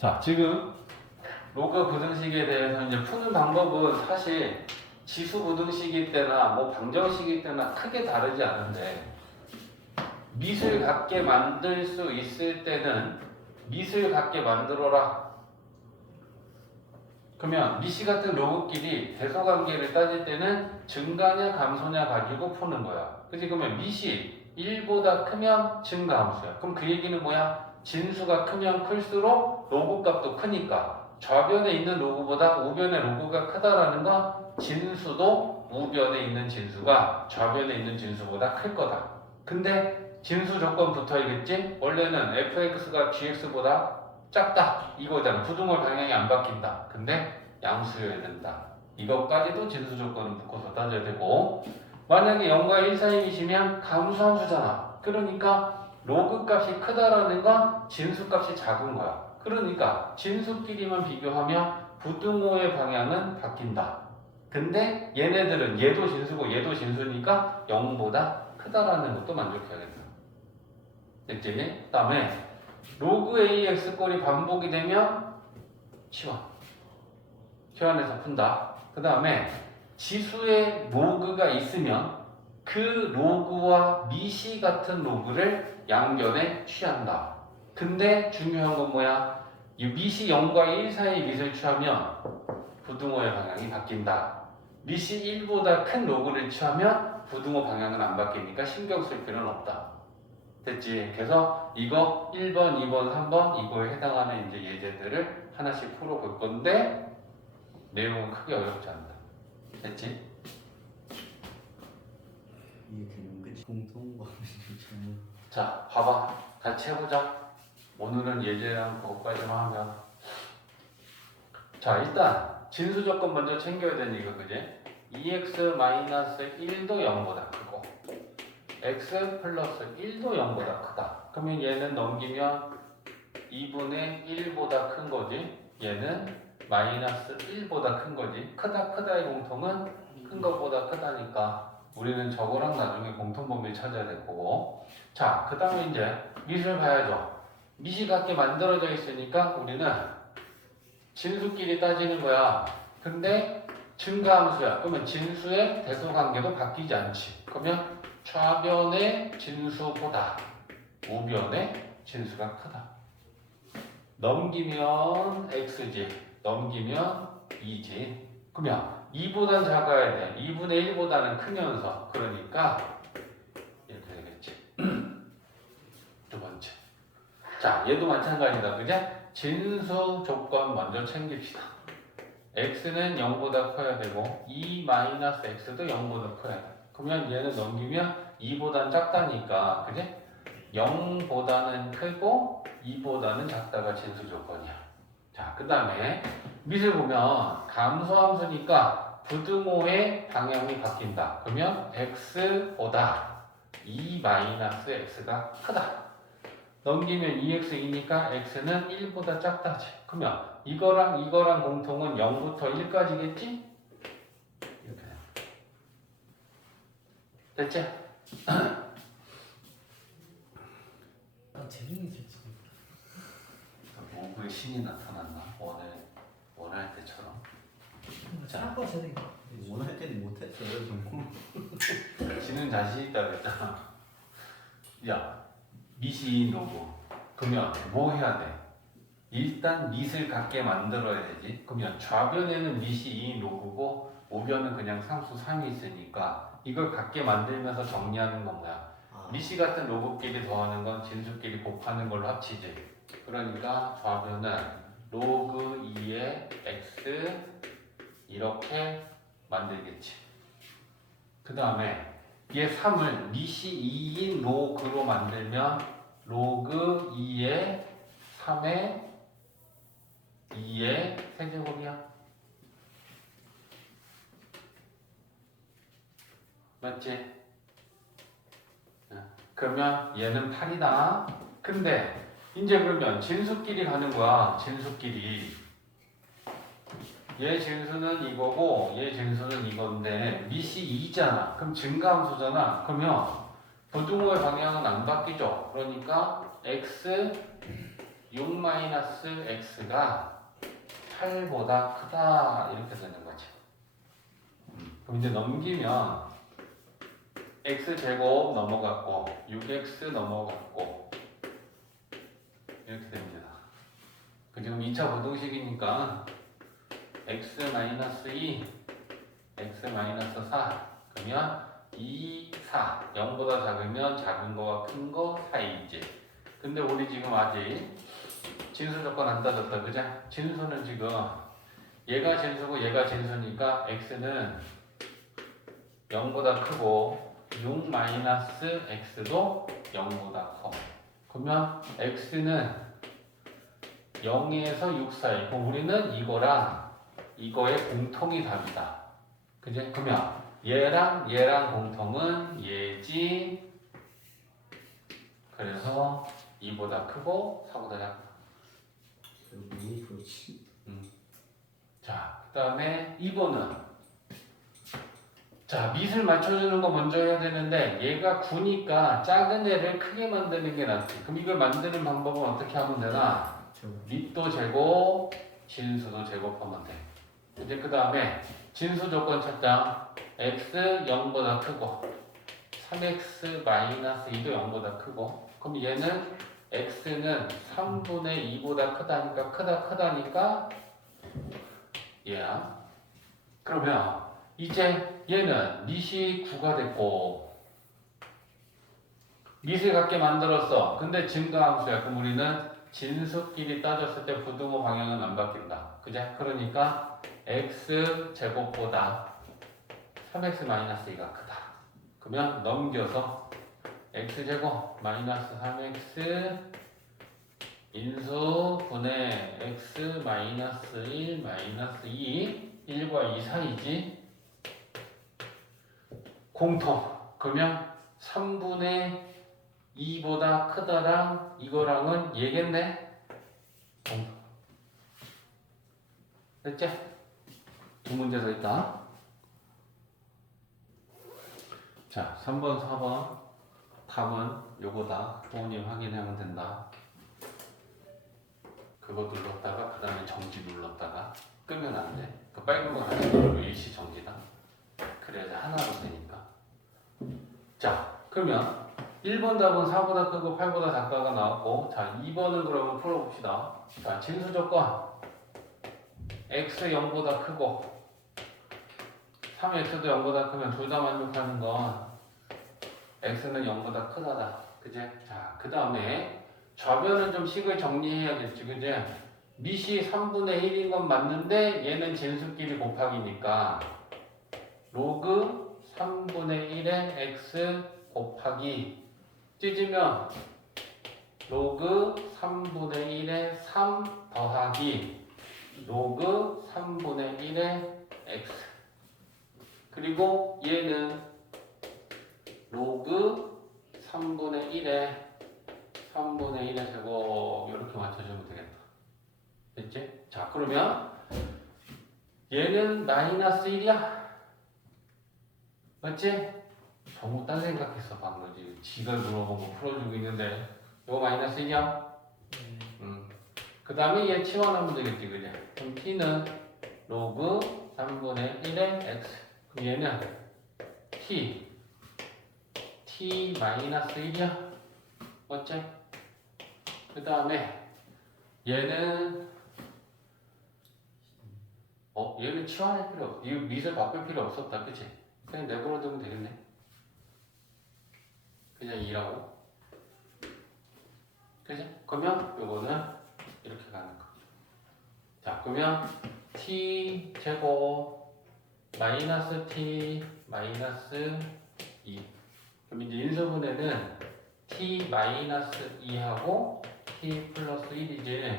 자, 지금 로그 부등식에 대해서 이제 푸는 방법은 사실 지수 부등식일 때나 뭐 방정식일 때나 크게 다르지 않은데 미술 같게 만들 수 있을 때는 미술 같게 만들어라. 그러면 미시 같은 로그끼리 대소관계를 따질 때는 증가냐 감소냐 가지고 푸는 거야. 그치? 그러면 미시 1보다 크면 증가함수야. 그럼 그 얘기는 뭐야? 진수가 크면 클수록 로그 값도 크니까 좌변에 있는 로그보다 우변의 로그가 크다라는 건 진수도 우변에 있는 진수가 좌변에 있는 진수보다 클 거다. 근데 진수 조건 붙어야겠지? 원래는 fx가 gx보다 작다 이거잖아. 부등호 방향이 안 바뀐다. 근데 양수여야 된다. 이것까지도 진수 조건은 묶어서 따져야 되고, 만약에 0과 1 사이이시면 감수함수잖아. 그러니까 로그 값이 크다라는 건 진수 값이 작은 거야. 그러니까 진수끼리만 비교하면 부등호의 방향은 바뀐다. 근데 얘네들은 얘도 진수고 얘도 진수니까 0보다 크다라는 것도 만족해야겠다. 됐지? 그 다음에 로그 ax 꼴이 반복이 되면 치환해서 푼다. 그 다음에 지수에 로그가 있으면 그 로그와 미시 같은 로그를 양변에 취한다. 근데 중요한 건 뭐야? 이 미시 0과 1 사이 미를 취하면 부등호의 방향이 바뀐다. 미시 1보다 큰 로그를 취하면 부등호 방향은 안 바뀌니까 신경 쓸 필요는 없다. 됐지? 그래서 이거 1번, 2번, 3번 이거에 해당하는 이제 예제들을 하나씩 풀어볼 건데 내용은 크게 어렵지 않다. 됐지? 이게 되는 거지. 공통범위 자, 봐봐. 같이 해보자. 오늘은 예제랑 그것까지만 하면. 자, 일단 진수 조건 먼저 챙겨야 되는 이거 그지? 2x-1도 0보다 크고 x 플러스 1도 0보다 크다. 그러면 얘는 넘기면 2분의 1보다 큰 거지. 얘는 마이너스 1보다 큰 거지. 크다의 공통은 큰 것보다 크다니까 우리는 저거랑 나중에 공통범위를 찾아야 될 거고. 자, 그 다음에 이제 미술 봐야죠. 미시 같게 만들어져 있으니까 우리는 진수끼리 따지는 거야. 근데 증가함수야. 그러면 진수의 대소관계도 바뀌지 않지. 그러면 좌변의 진수보다 우변의 진수가 크다. 넘기면 x지. 넘기면 2지. 그러면 2보단 작아야 돼. 2분의 1보다는 크면서. 그러니까 이렇게 되겠지. 두 번째. 자, 얘도 마찬가지다. 그죠? 진수 조건 먼저 챙깁시다. x는 0보다 커야 되고 2-x도 0보다 커야 돼. 그러면 얘는 넘기면 2보단 작다니까. 그지? 0보다는 크고 2보다는 작다가 진수 조건이야. 자, 그 다음에 밑을 보면 감소함수니까 부등호의 방향이 바뀐다. 그러면 x보다 2-x가 크다. 넘기면 2x2니까 x는 1보다 작다지. 그러면 이거랑 공통은 0부터 1까지겠지? 이렇게 됐지? 재밌는 지 로그의 신이 나타났나? 원할 때처럼. 아까 전에 원할 때는 못했어요 정말. 지는 자신 있다 그랬잖아. 야, 미시인 로그. 그러면 뭐 해야 돼? 일단 밑을 갖게 만들어야 되지. 그러면 좌변에는 미시 2인 로그고 우변은 그냥 상수 3이 있으니까 이걸 갖게 만들면서 정리하는 건 뭐야? 미시 같은 로그끼리 더하는 건 진수끼리 곱하는 걸로 합치지. 그러니까 좌변은 로그 2의 x 이렇게 만들겠지. 그 다음에 얘 3을 미시 2인 로그로 만들면 로그 2의 3의 2의 세제곱이야. 맞지? 그러면 얘는 8이다. 근데 이제 그러면 진수끼리 가는 거야. 진수끼리. 얘 진수는 이거고 얘 진수는 이건데 미시 2잖아. 그럼 증가함수잖아. 그러면 부등호의 방향은 안 바뀌죠. 그러니까 x 6-x가 8보다 크다 이렇게 되는 거지. 그럼 이제 넘기면 x제곱 넘어갔고 6x 넘어갔고 이렇게 됩니다. 그 지금 2차 부등식이니까 x-2 x-4 그러면 2, 4 0보다 작으면 작은 거와 큰 거 사이지. 근데 우리 지금 아직 진수 조건 안 따졌다 그죠? 진수는 지금 얘가 진수고 얘가 진수니까 x는 0보다 크고 6-x도 0보다 커. 그러면 x는 0에서 6 사이. 그럼 우리는 이거랑 이거의 공통이 답이다. 그지? 그러면 얘랑 공통은 얘지. 그래서 2보다 크고 4보다 작다. 너무 그렇지. 자, 그 다음에 2번은 자, 밑을 맞춰주는 거 먼저 해야 되는데 얘가 9니까 작은 애를 크게 만드는 게 낫지. 그럼 이걸 만드는 방법은 어떻게 하면 되나? 밑도 제곱, 진수도 제곱하면 돼. 이제 그 다음에 진수 조건 찾자. x 0보다 크고 3x-2도 0보다 크고 그럼 얘는 x는 3분의 2보다 크다니까 얘야. 그러면 이제 얘는 밑이 9가 됐고 밑을 갖게 만들었어. 근데 증가함수야. 그럼 우리는 진수끼리 따졌을 때 부등호 방향은 안 바뀐다. 그죠? 그러니까 x 제곱보다 3x-2가 크다. 그러면 넘겨서 x 제곱 마이너스 3x 인수분의 x 마이너스 1 마이너스 2 1과 2 사이지. 공통. 그러면 3분의 2보다 크다랑 이거랑은 얘겠네. 공통. 됐지? 두 문제 더 있다. 자, 3번, 4번 답은 요거다. 부모님 확인하면 된다. 그거 눌렀다가 그 다음에 정지 눌렀다가 끄면 안 돼. 그 빨간 거 하나 눌러 일시 정지다. 그래야지 하나로 되니까. 자, 그러면 1번 답은 4보다 크고 8보다 작다가 나왔고 자, 2번은 그러면 풀어봅시다. 자, 진수 조건 x 0보다 크고 3x도 0보다 크면 둘 다 만족하는 건 x는 0보다 크다다. 그제? 자, 그 다음에 좌변은 좀 식을 정리해야겠지. 그제? 밑이 3분의 1인 건 맞는데 얘는 진수끼리 곱하기니까 로그 3분의 1의 x 곱하기 찢으면 로그 3분의 1의 3 더하기 로그 3분의 1의 x 그리고 얘는 로그 3분의 1의 제곱 이렇게 맞춰주면 되겠다. 됐지? 자, 그러면 얘는 마이너스 1이야. 맞지? 너무 딴 생각했어 방금 지금 지가 물어보고 풀어주고 있는데 이거 마이너스 1이야? 그 다음에 얘 치환하면 되겠지 그죠? 그럼 t는 로그 3분의 1의 x 그럼 얘는 t 마이너스 1이야? 맞지? 그 다음에 얘는 얘는 치환할 필요 없어. 이 밑을 바꿀 필요 없었다 그치? 그냥 내버려 두면 되겠네. 그냥 2라고. 그치? 그러면 요거는 이렇게 가는 거. 자, 그러면 t 제곱 마이너스 t 마이너스 2. 그럼 이제 인수분해는 t 마이너스 2하고 t 플러스 1이지.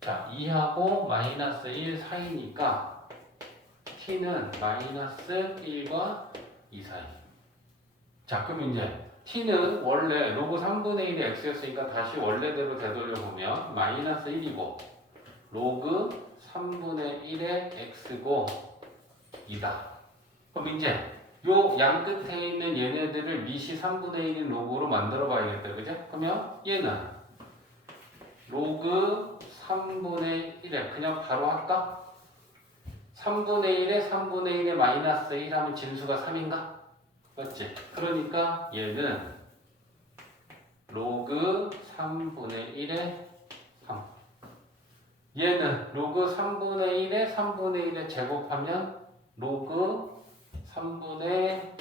자, 2하고 마이너스 1 사이니까 t는 마이너스 1과 2 사이. 자, 그럼 이제 t는 원래 로그 3분의 1이 x였으니까 다시 원래대로 되돌려보면 마이너스 1이고 로그 3분의 1의 x고 2다. 그럼 이제 요 양 끝에 있는 얘네들을 밑이 3분의 1인 로그로 만들어 봐야겠다. 그죠? 그러면 얘는 로그 3분의 1에 그냥 바로 할까? 3분의 1에 3분의 1에 마이너스 1 하면 진수가 3인가? 맞지? 그러니까 얘는 로그 3분의 1에 3. 얘는 로그 3분의 1에 3분의 1에 제곱하면 로그 3분의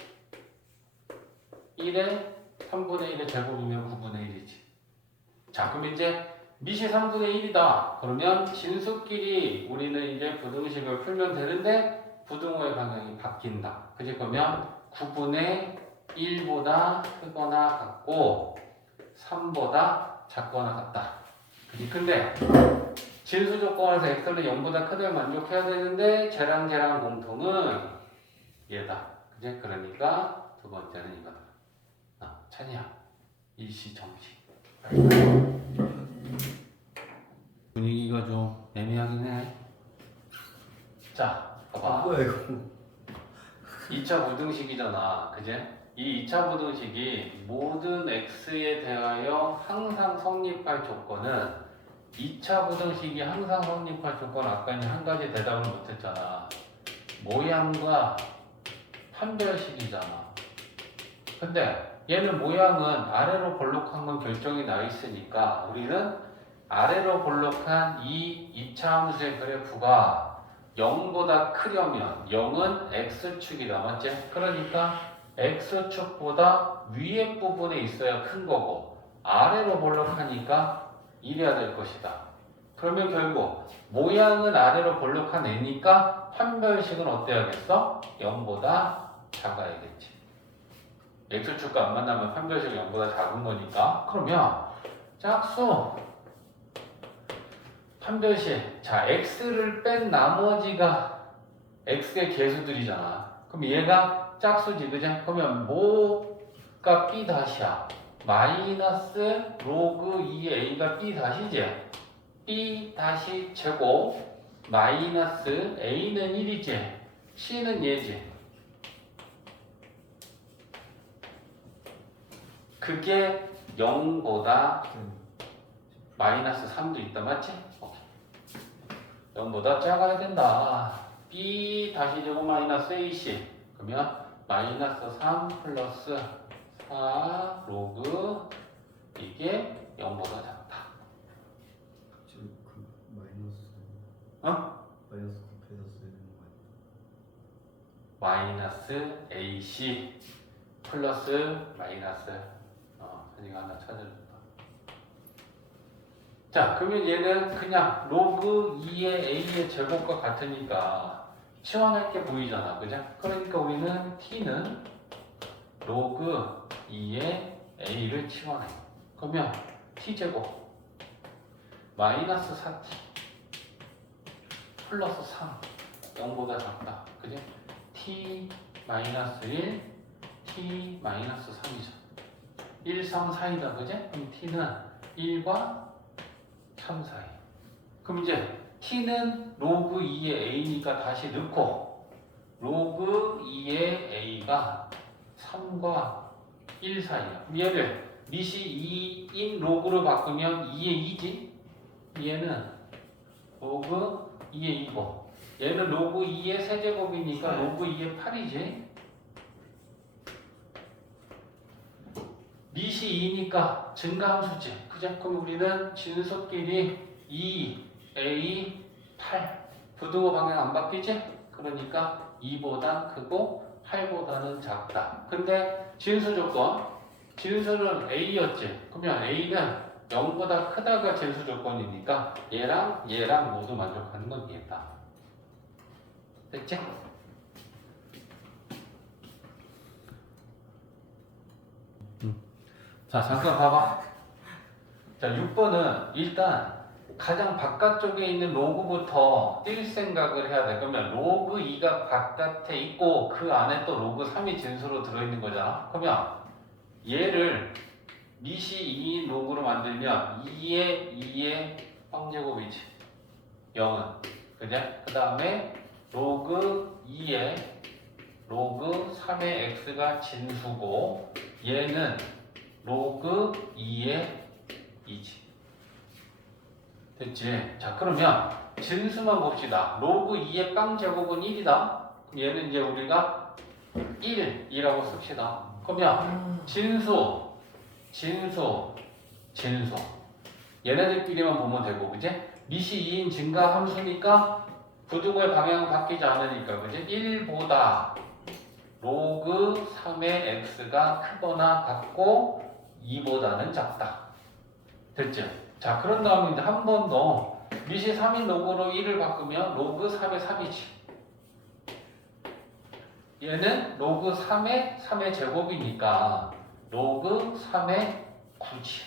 1에 3분의 1의 제곱이면 9분의 1이지. 자, 그럼 이제 밑이 3분의 1이다. 그러면 진수끼리 우리는 이제 부등식을 풀면 되는데 부등호의 방향이 바뀐다. 그지? 그러면 9분의 1보다 크거나 같고 3보다 작거나 같다. 그지? 근데 진수 조건에서 x는 0보다 크다를 만족해야 되는데 쟤랑 공통은 얘다. 그지? 그러니까 두 번째는 이거다. 찬이야, 일시 정시. 분위기가 좀 애매하긴 해. 자, 봐봐. 뭐야 이거? 2차 부등식이잖아. 그제? 이 2차 부등식이 모든 x에 대하여 항상 성립할 조건은 2차 부등식이 항상 성립할 조건 아까 이제 한 가지 대답을 못했잖아. 모양과 판별식이잖아. 근데 얘는 모양은 아래로 볼록한 건 결정이 나 있으니까 우리는 아래로 볼록한 이 2차 함수의 그래프가 0보다 크려면 0은 x축이다. 맞지? 그러니까 x축보다 위에 부분에 있어야 큰 거고 아래로 볼록하니까 이래야 될 것이다. 그러면 결국 모양은 아래로 볼록한 애니까 판별식은 어때야겠어? 0보다 작아야겠지. x축과 안 만나면 판별식이 0보다 작은 거니까. 그러면 짝수 판별식. 자, x를 뺀 나머지가 x의 개수들이잖아. 그럼 얘가 짝수지, 그죠? 그러면 뭐가 b 다시야? 마이너스 로그 2의 a가 b 다시지? b 다시 제곱 마이너스 a는 1이지? c는 얘지? 그게 0보다 마이너스 3도 있다. 맞지? 0보다 작아야 된다. b 다시 제곱 마이너스 ac. 그러면 마이너스 3 플러스 4 로그 이게 0보다 작다. 지금 그 마이너스 마이너스 곱해서 쓰는 거 아니야? 마이너스 ac 플러스 마이너스 선이가 하나 찾아준다. 자, 그러면 얘는 그냥 로그 2의 a의 제곱과 같으니까 치환할 게 보이잖아. 그죠? 그러니까 우리는 t는 로그 2의 a를 치환해. 그러면 t제곱 마이너스 4t 플러스 3 0보다 작다. 그죠? t 마이너스 1 t 마이너스 3이죠. 1, 3, 4이다. 그죠? 그럼 t는 1과 3 사이. 그럼 이제 t는 로그 2의 a니까 다시 넣고 로그 2의 a가 3과 1 사이야. 그럼 얘를 밑이 2인 로그로 바꾸면 2의 2지? 얘는 로그 2의 2고 얘는 로그 2의 세제곱이니까 로그 2의 8이지? 밑이 2니까 증가함수지. 그죠? 그럼 우리는 진수끼리 2, A, 8 부등호 방향 안 바뀌지? 그러니까 2보다 크고 8보다는 작다. 근데 진수 조건 진수는 A였지? 그러면 A는 0보다 크다가 진수 조건이니까 얘랑 모두 만족하는 건 얘다. 됐지? 자, 잠깐 봐봐. 자, 6번은 일단 가장 바깥쪽에 있는 로그부터 뛸 생각을 해야 돼. 그러면 로그 2가 바깥에 있고 그 안에 또 로그 3이 진수로 들어있는 거잖아. 그러면 얘를 밑이 2인 로그로 만들면 2의 황제곱이지. 0은. 그죠? 그 다음에 로그 2의 로그 3의 x가 진수고 얘는 로그 2의 2지. 됐지? 자, 그러면 진수만 봅시다. 로그 2의 빵 제곱은 1이다. 얘는 이제 우리가 1이라고 씁시다. 그러면 진수, 진수, 진수. 얘네들끼리만 보면 되고, 그지? 미시 2인 증가 함수니까 부등호의 방향은 바뀌지 않으니까, 그지? 1보다 로그 3의 x가 크거나 같고 2보다는 작다. 됐죠? 자, 그런 다음에 이제 한 번 더 미시 3인 로그로 1을 바꾸면 로그 3의 3이지. 얘는 로그 3의 제곱이니까 로그 3의 9지.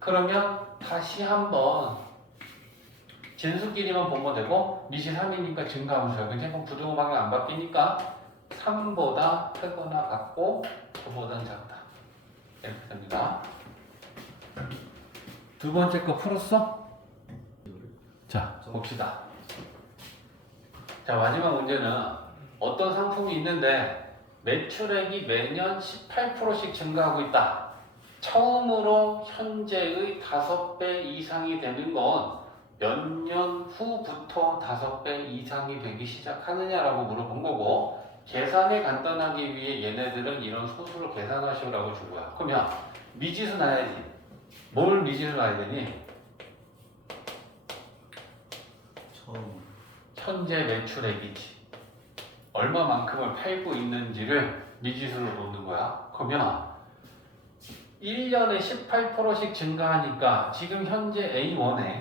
그러면 다시 한번 진수끼리만 보면 되고 미시 3이니까 증가함수야. 그치? 그럼 부등호 방향 안 바뀌니까 3보다 크거나 같고 9보다는 작다. 이렇게 됩니다. 두 번째 거 풀었어? 자, 봅시다. 자, 마지막 문제는 어떤 상품이 있는데 매출액이 매년 18%씩 증가하고 있다. 처음으로 현재의 5배 이상이 되는 건 몇 년 후부터 5배 이상이 되기 시작하느냐라고 물어본 거고, 계산이 간단하기 위해 얘네들은 이런 소수를 계산하시오라고 준 거야. 그러면 미지수 나야지. 뭘 미지수 나야 되니? 처음 현재 매출액이지. 얼마만큼을 팔고 있는지를 미지수로 놓는 거야. 그러면 1년에 18%씩 증가하니까 지금 현재 A1에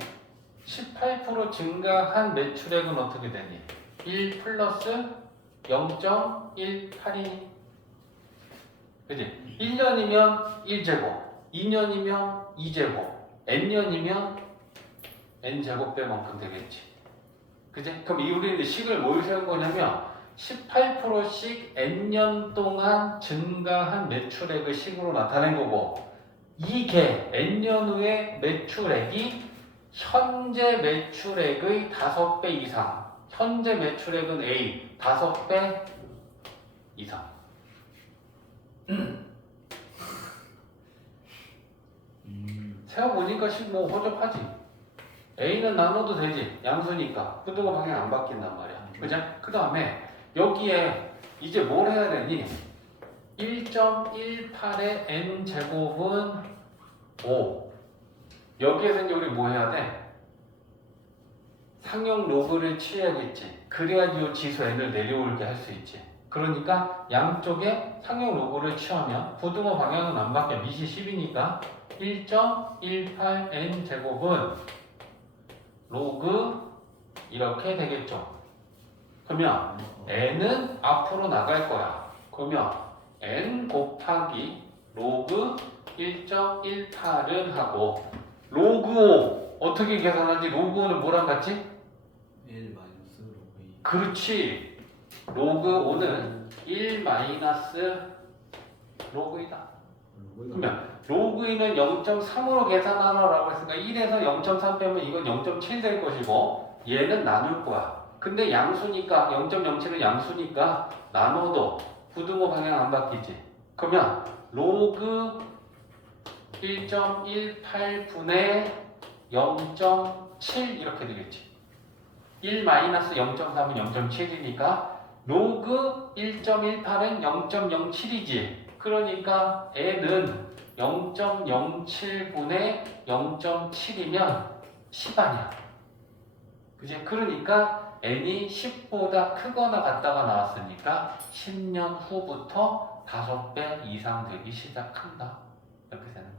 18% 증가한 매출액은 어떻게 되니? 1 플러스 0.18이니? 그지? 1년이면 1제곱, 2년이면 2제곱, n년이면 n제곱배만큼 되겠지. 그지? 그럼 우리는 식을 뭘 세운 거냐면 18%씩 n년 동안 증가한 매출액을 식으로 나타낸 거고, 이게 n년 후에 매출액이 현재 매출액의 5배 이상, 현재 매출액은 A 5배 이상. 세어보니까 뭐 허접하지. A는 나눠도 되지. 양수니까. 부등호 방향 안 바뀐단 말이야. 그죠? 그 다음에 여기에 이제 뭘 해야 되니? 1.18의 n제곱은 5. 여기에서 이제 우리 뭐 해야 돼? 상용 로그를 취해야겠지. 그래야지 이 지수 n을 내려올게 할 수 있지. 그러니까 양쪽에 상용 로그를 취하면 부등호 방향은 안 바뀌어. 미시 10이니까 1.18 n제곱은 로그 이렇게 되겠죠. 그러면 n은 앞으로 나갈 거야. 그러면 n 곱하기 로그 1.18은 하고, 로그 5 어떻게 계산하지? 로그 5는 뭐랑 같지? 1 마이너스 로그 2. 그렇지. 로그 5는 1 마이너스 로그 2다. 그러면 로그 2는 0.3으로 계산하라고 했으니까 1에서 0.3 빼면 이건 0.7 될 것이고, 얘는 나눌 거야. 근데 양수니까 0.07은 양수니까 나눠도 부등호 방향 안 바뀌지. 그러면 로그 1.18분의 0.7 이렇게 되겠지. 1 마이너스 0.3은 0.7이니까 로그 1.18은 0.07이지. 그러니까 n은 0.07분의 0.7이면 10 아니야. 그지? 그러니까 n이 10보다 크거나 같다가 나왔으니까 10년 후부터 5배 이상 되기 시작한다. 이렇게 되는 거야.